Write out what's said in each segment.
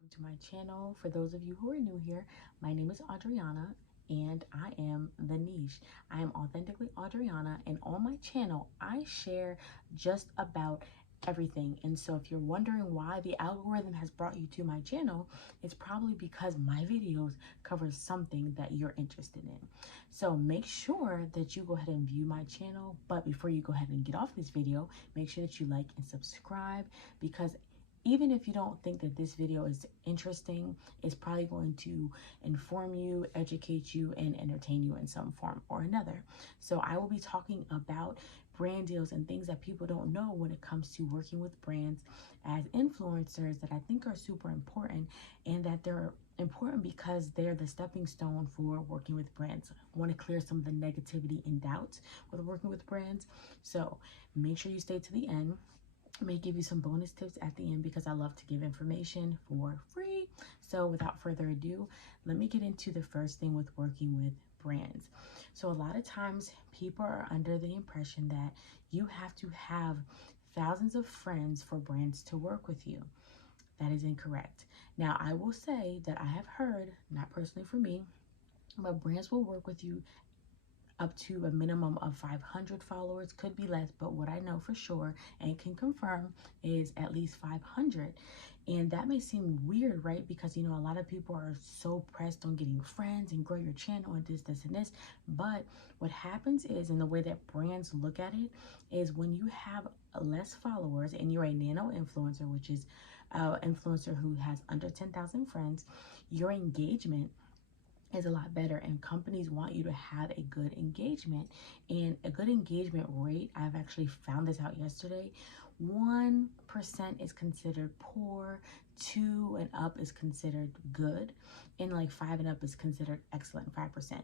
welcome to my channel. For those of you who are new here, my name is Audriana and I am the niche. I am Authentically Audriana, and on my channel I share just about everything. And so if you're wondering why the algorithm has brought you to my channel, it's probably because my videos cover something that you're interested in. So make sure that you go ahead and view my channel, but before you go ahead and get off this video, make sure that you like and subscribe, because even if you don't think that this video is interesting, it's probably going to inform you, educate you, and entertain you in some form or another. So I will be talking about brand deals and things that people don't know when it comes to working with brands as influencers that I think are super important, and that they're important because they're the stepping stone for working with brands. I want to clear some of the negativity and doubts with working with brands. So make sure you stay to the end. I may give you some bonus tips at the end because I love to give information for free. So without further ado, let me get into the first thing with working with brands. So a lot of times people are under the impression that you have to have thousands of friends for brands to work with you. That is incorrect. Now, I will say that I have heard, not personally for me, but brands will work with you up to a minimum of 500 followers, could be less, but what I know for sure and can confirm is at least 500. And that may seem weird, right? Because a lot of people are so pressed on getting friends and grow your channel and this and this. But what happens is, in the way that brands look at it, is when you have less followers and you're a nano influencer, which is an influencer who has under 10,000 friends, your engagement is a lot better, and companies want you to have a good engagement. And a good engagement rate, I've actually found this out yesterday, 1% is considered poor, 2 and up is considered good, and like 5 and up is considered excellent, 5%.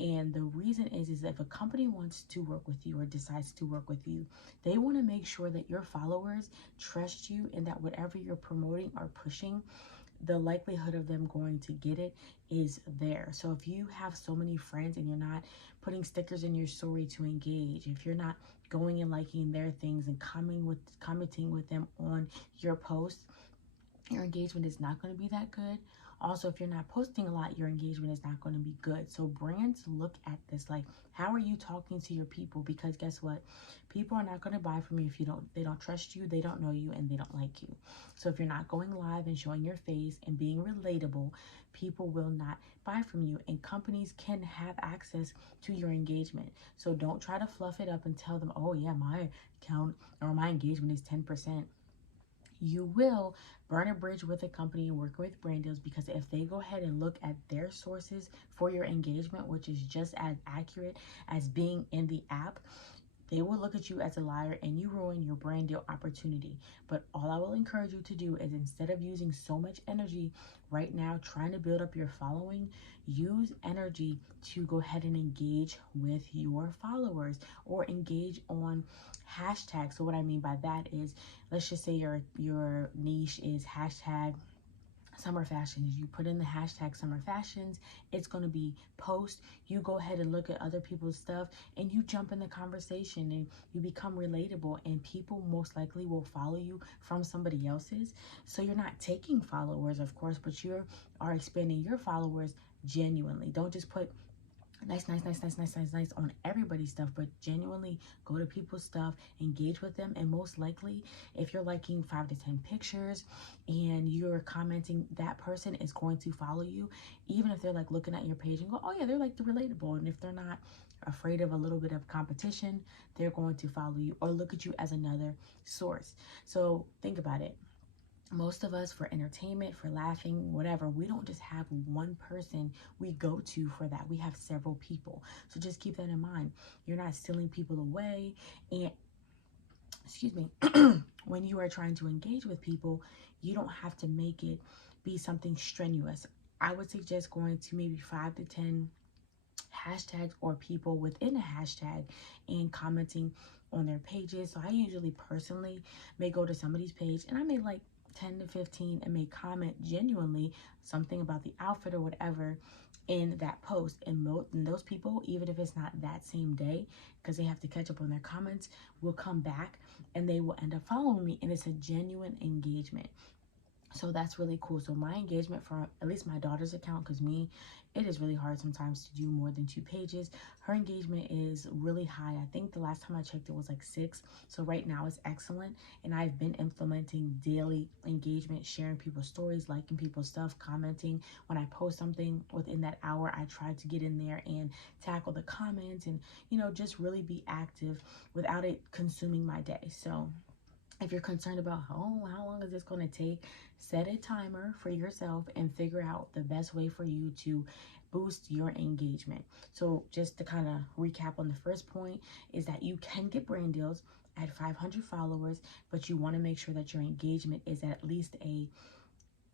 And the reason is if a company wants to work with you or decides to work with you, they want to make sure that your followers trust you and that whatever you're promoting or pushing, the likelihood of them going to get it is there. So if you have so many friends and you're not putting stickers in your story to engage, if you're not going and liking their things and commenting with them on your posts, your engagement is not going to be that good. Also, if you're not posting a lot, your engagement is not going to be good. So brands look at this like, how are you talking to your people? Because guess what? People are not going to buy from you if they don't trust you, they don't know you, and they don't like you. So if you're not going live and showing your face and being relatable, people will not buy from you, and companies can have access to your engagement. So don't try to fluff it up and tell them, oh yeah, my account or my engagement is 10%. You will burn a bridge with a company and working with brand deals, because if they go ahead and look at their sources for your engagement, which is just as accurate as being in the app, they will look at you as a liar and you ruin your brand deal opportunity. But all I will encourage you to do is, instead of using so much energy right now trying to build up your following, use energy to go ahead and engage with your followers or engage on hashtags. So what I mean by that is, let's just say your niche is hashtag summer fashions. You put in the hashtag summer fashions, it's going to be post. You go ahead and look at other people's stuff and you jump in the conversation and you become relatable, and people most likely will follow you from somebody else's. So you're not taking followers, of course, but you are expanding your followers genuinely. Don't just put nice on everybody's stuff, but genuinely go to people's stuff, engage with them. And most likely, if you're liking 5 to 10 pictures and you're commenting, that person is going to follow you, even if they're like looking at your page and go, oh yeah, they're like the relatable. And if they're not afraid of a little bit of competition, they're going to follow you or look at you as another source. So think about it. Most of us, for entertainment, for laughing, whatever, we don't just have one person we go to for that. We have several people. So just keep that in mind. You're not stealing people away. And excuse me, when you are trying to engage with people, you don't have to make it be something strenuous. I would suggest going to maybe 5 to 10 hashtags or people within a hashtag and commenting on their pages. So I usually personally may go to somebody's page and I may like 10 to 15 and may comment genuinely something about the outfit or whatever in that post. And those people, even if it's not that same day, because they have to catch up on their comments, will come back and they will end up following me, and it's a genuine engagement. So that's really cool. So my engagement for at least my daughter's account, because me, it is really hard sometimes to do more than 2 pages. Her engagement is really high. I think the last time I checked it was like 6. So right now it's excellent. And I've been implementing daily engagement, sharing people's stories, liking people's stuff, commenting. When I post something within that hour, I try to get in there and tackle the comments and, just really be active without it consuming my day. So if you're concerned about how long is this going to take, set a timer for yourself and figure out the best way for you to boost your engagement. So just to kind of recap on the first point is that you can get brand deals at 500 followers, but you want to make sure that your engagement is at least a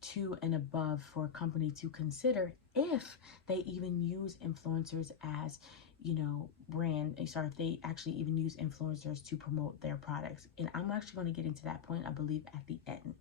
2 and above for a company to consider, if they even use influencers as if they actually even use influencers to promote their products. And I'm actually going to get into that point, I believe, at the end.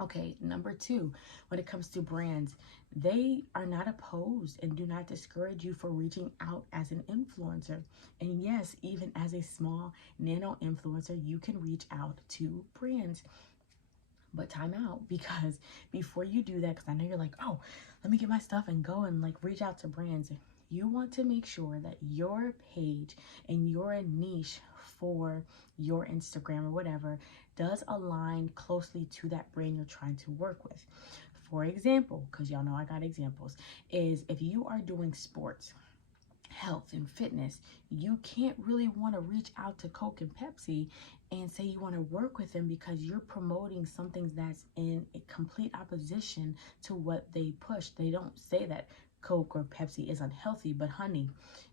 Okay, number 2, when it comes to brands, they are not opposed and do not discourage you for reaching out as an influencer. And yes, even as a small nano influencer, you can reach out to brands. But time out, because before you do that, because I know you're like, oh, let me get my stuff and go and like reach out to brands. You want to make sure that your page and your niche for your Instagram or whatever does align closely to that brand you're trying to work with. For example, because y'all know I got examples, is if you are doing sports, health and fitness, you can't really want to reach out to Coke and Pepsi and say you want to work with them, because you're promoting something that's in a complete opposition to what they push. They don't say that Coke or Pepsi is unhealthy, but honey,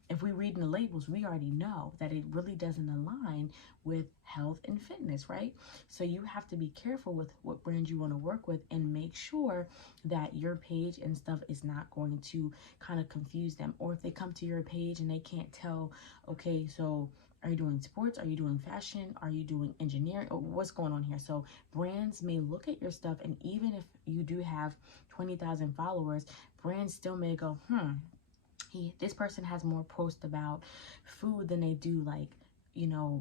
if we read in the labels, we already know that it really doesn't align with health and fitness, right? So you have to be careful with what brand you want to work with and make sure that your page and stuff is not going to kind of confuse them. Or if they come to your page and they can't tell, okay, so are you doing sports? Are you doing fashion? Are you doing engineering? Or what's going on here? So brands may look at your stuff, and even if you do have 20,000 followers, brands still may go, this person has more posts about food than they do like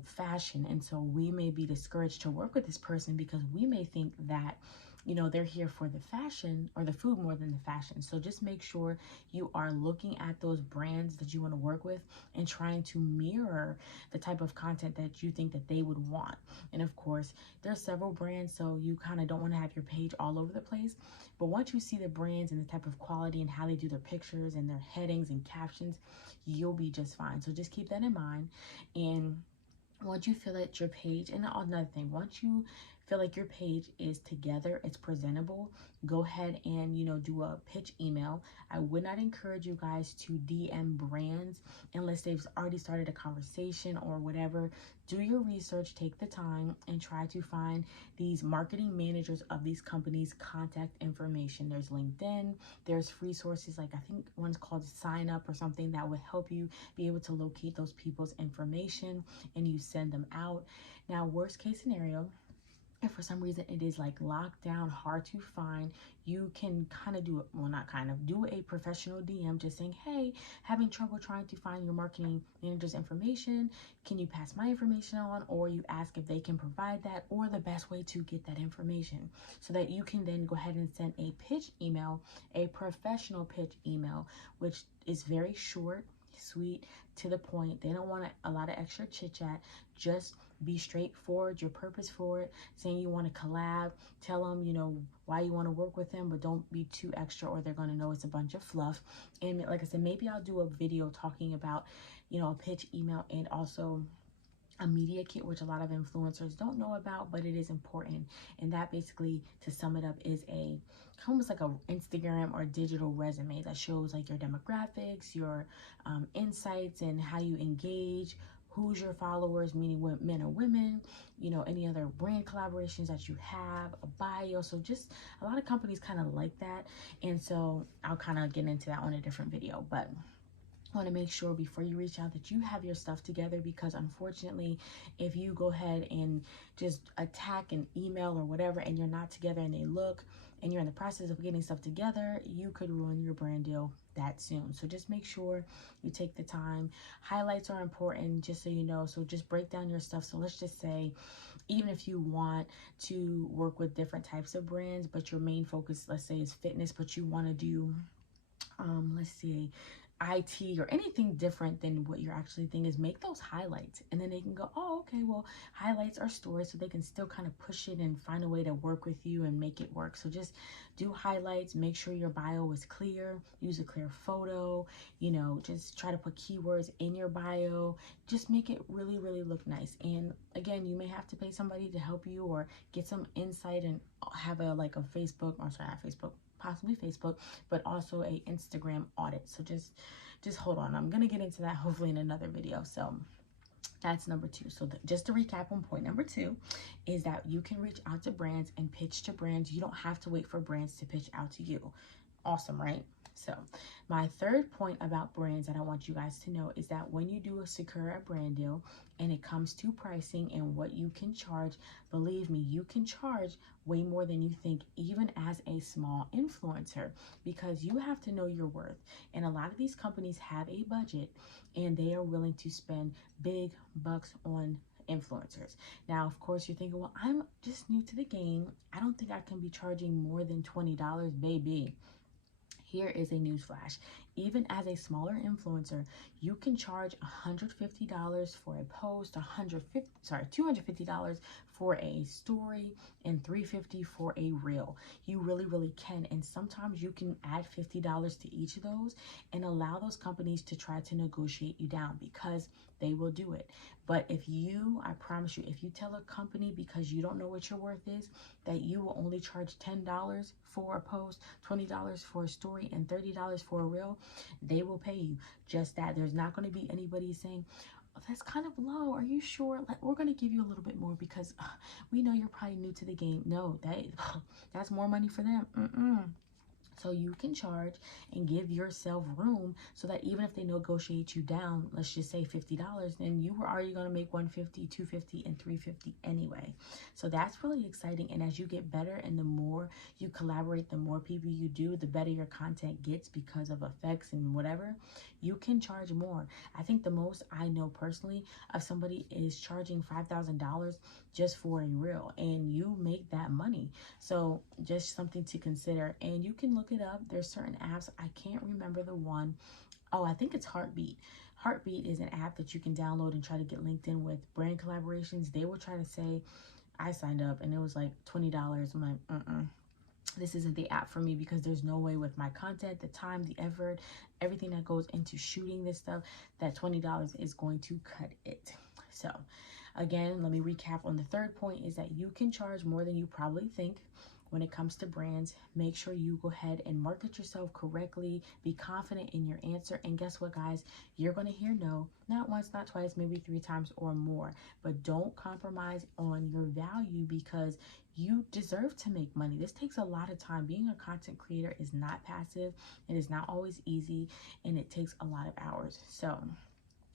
fashion, and so we may be discouraged to work with this person because we may think that they're here for the fashion or the food more than the fashion. So just make sure you are looking at those brands that you want to work with and trying to mirror the type of content that you think that they would want. And of course, there's several brands, so you kind of don't want to have your page all over the place. But once you see the brands and the type of quality and how they do their pictures and their headings and captions, you'll be just fine. So just keep that in mind. And once you feel that your page, and another thing, once you feel like your page is together, it's presentable, go ahead and do a pitch email. I would not encourage you guys to DM brands unless they've already started a conversation or whatever. Do your research, take the time, and try to find these marketing managers of these companies' contact information. There's LinkedIn, there's free sources, like I think one's called Sign Up or something, that will help you be able to locate those people's information, and you send them out. Now, worst case scenario, if for some reason it is like locked down, hard to find, you can kind of do it, well, not kind of, do a professional DM just saying, hey, having trouble trying to find your marketing manager's information, can you pass my information on? Or you ask if they can provide that, or the best way to get that information, so that you can then go ahead and send a pitch email, a professional pitch email, which is very short, sweet, to the point. They don't want a lot of extra chit chat. Just be straightforward, your purpose for it, saying you want to collab, tell them, why you want to work with them, but don't be too extra or they're going to know it's a bunch of fluff. And like I said, maybe I'll do a video talking about, a pitch email and also a media kit, which a lot of influencers don't know about, but it is important. And that basically, to sum it up, is almost like a Instagram or digital resume that shows like your demographics, your insights, and how you engage, who's your followers, meaning what men or women, any other brand collaborations that you have, a bio. So just a lot of companies kind of like that, and so I'll kind of get into that on a different video. But want to make sure before you reach out that you have your stuff together, because unfortunately, if you go ahead and just attack an email or whatever and you're not together and they look, and you're in the process of getting stuff together, you could ruin your brand deal that soon. So just make sure you take the time. Highlights are important, just so you know. So just break down your stuff. So let's just say, even if you want to work with different types of brands, but your main focus, let's say, is fitness, but you want to do let's see, IT or anything different than what you're actually thinking, is make those highlights, and then they can go, oh, okay, well, highlights are stories, so they can still kind of push it and find a way to work with you and make it work. So just do highlights, make sure your bio is clear, use a clear photo, you know, just try to put keywords in your bio, just make it really, really look nice. And again, you may have to pay somebody to help you or get some insight and have a like a Facebook, or sorry, not Facebook, possibly Facebook, but also a Instagram audit. So just hold on. I'm gonna get into that hopefully in another video. So that's number 2. So just to recap on point number 2 is that you can reach out to brands and pitch to brands. You don't have to wait for brands to pitch out to you. Awesome, right? So my third point about brands that I want you guys to know is that when you do secure a brand deal and it comes to pricing and what you can charge, believe me, you can charge way more than you think, even as a small influencer, because you have to know your worth. And a lot of these companies have a budget and they are willing to spend big bucks on influencers. Now, of course, you're thinking, well, I'm just new to the game. I don't think I can be charging more than $20, baby. Here is a newsflash. Even as a smaller influencer, you can charge $150 for a post, $250 for a story, and $350 for a reel. You really, really can. And sometimes you can add $50 to each of those and allow those companies to try to negotiate you down, because they will do it. But if you, I promise you, if you tell a company, because you don't know what your worth is, that you will only charge $10 for a post, $20 for a story, and $30 for a reel, they will pay you just that. There's not going to be anybody saying, oh, that's kind of low. Are you sure? We're going to give you a little bit more because we know you're probably new to the game. No, that's more money for them. So you can charge and give yourself room so that even if they negotiate you down, let's just say $50, then you were already going to make $150, $250, and $350 anyway. So that's really exciting. And as you get better and the more you collaborate, the more people you do, the better your content gets because of effects and whatever, you can charge more. I think the most I know personally of somebody is charging $5,000 just for a reel, and you make that money. So just something to consider. And you can look it up. There's certain apps. I can't remember the one. Oh, I think it's Heartbeat. Heartbeat is an app that you can download and try to get linked in with brand collaborations. They will try to say, I signed up and it was like $20. I'm like, this isn't the app for me, because there's no way with my content, the time, the effort, everything that goes into shooting this stuff, that $20 is going to cut it. So again, let me recap on the third point, is that you can charge more than you probably think. When it comes to brands, make sure you go ahead and market yourself correctly. Be confident in your answer. And guess what, guys? You're going to hear no, not once, not twice, maybe 3 times or more. But don't compromise on your value, because you deserve to make money. This takes a lot of time. Being a content creator is not passive. It is not always easy, and it takes a lot of hours. So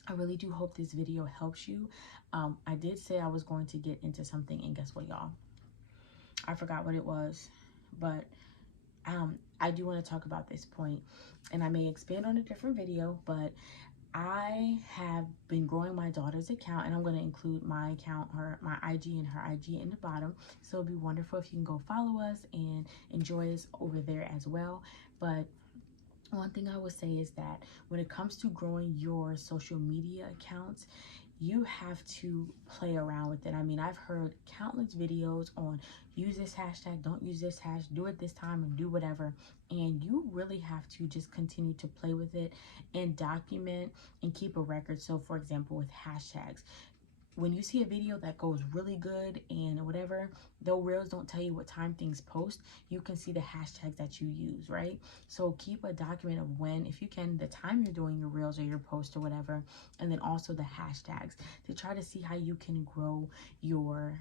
I really do hope this video helps you. I did say I was going to get into something, and guess what, y'all? I forgot what it was, but I do want to talk about this point, and I may expand on a different video, but I have been growing my daughter's account, and I'm going to include my account, my IG and her IG in the bottom. So it'd be wonderful if you can go follow us and enjoy us over there as well. But one thing I would say is that when it comes to growing your social media accounts, you have to play around with it. I mean, I've heard countless videos on use this hashtag, don't use this hash, do it this time, and do whatever. And you really have to just continue to play with it and document and keep a record. So for example, with hashtags, when you see a video that goes really good and whatever, though reels don't tell you what time things post, you can see the hashtags that you use, right? So keep a document of when, if you can, the time you're doing your reels or your post or whatever, and then also the hashtags to try to see how you can grow your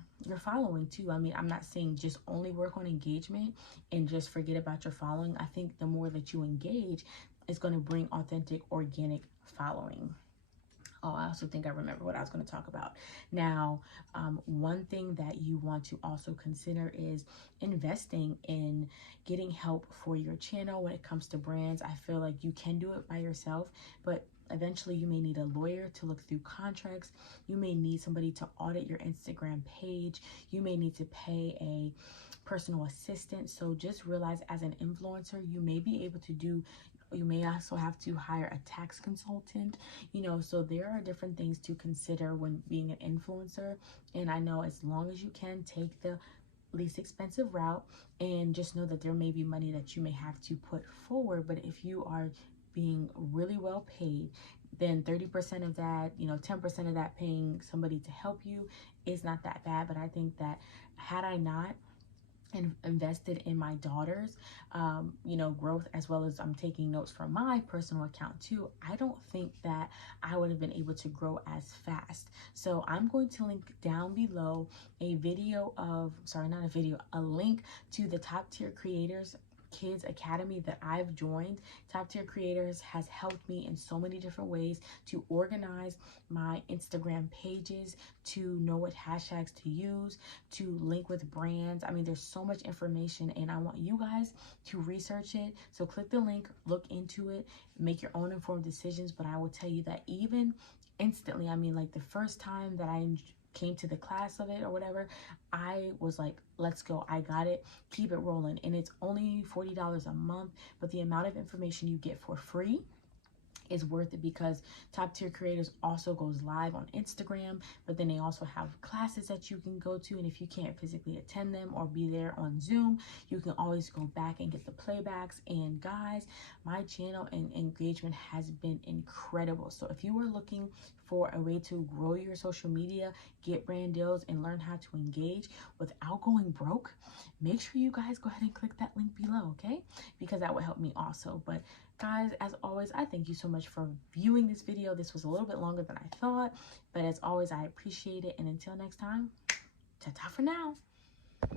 following too. I mean, I'm not saying just only work on engagement and just forget about your following. I think the more that you engage is going to bring authentic, organic following. Oh, I also think I remember what I was going to talk about. Now, one thing that you want to also consider is investing in getting help for your channel when it comes to brands. I feel like you can do it by yourself, but eventually you may need a lawyer to look through contracts. You may need somebody to audit your Instagram page. You may need to pay a personal assistant. So just realize, as an influencer, you may be able to do, you may also have to hire a tax consultant, so there are different things to consider when being an influencer. And I know, as long as you can, take the least expensive route, and just know that there may be money that you may have to put forward. But if you are being really well paid, then 30% of that, 10% of that paying somebody to help you is not that bad. But I think that had I not invested in my daughter's growth, as well as I'm taking notes from my personal account too, I don't think that I would have been able to grow as fast. So I'm going to link down below a video of, sorry, not a video, a link to the Top Tier Creators Kids Academy that I've joined. Top Tier Creators has helped me in so many different ways to organize my Instagram pages, to know what hashtags to use, to link with brands. I mean, there's so much information, and I want you guys to research it. So click the link, look into it, make your own informed decisions. But I will tell you that even instantly, I mean, like the first time that I came to the class of it or whatever, I was like, let's go, I got it, keep it rolling. And it's only $40 a month, but the amount of information you get for free is worth it, because Top Tier Creators also goes live on Instagram, but then they also have classes that you can go to. And if you can't physically attend them or be there on Zoom, you can always go back and get the playbacks. And guys, my channel and engagement has been incredible. So if you are looking for a way to grow your social media, get brand deals, and learn how to engage without going broke, make sure you guys go ahead and click that link below, okay? Because that would help me also. But guys, as always, I thank you so much for viewing this video. This was a little bit longer than I thought, but as always, I appreciate it. And until next time, ta-ta for now.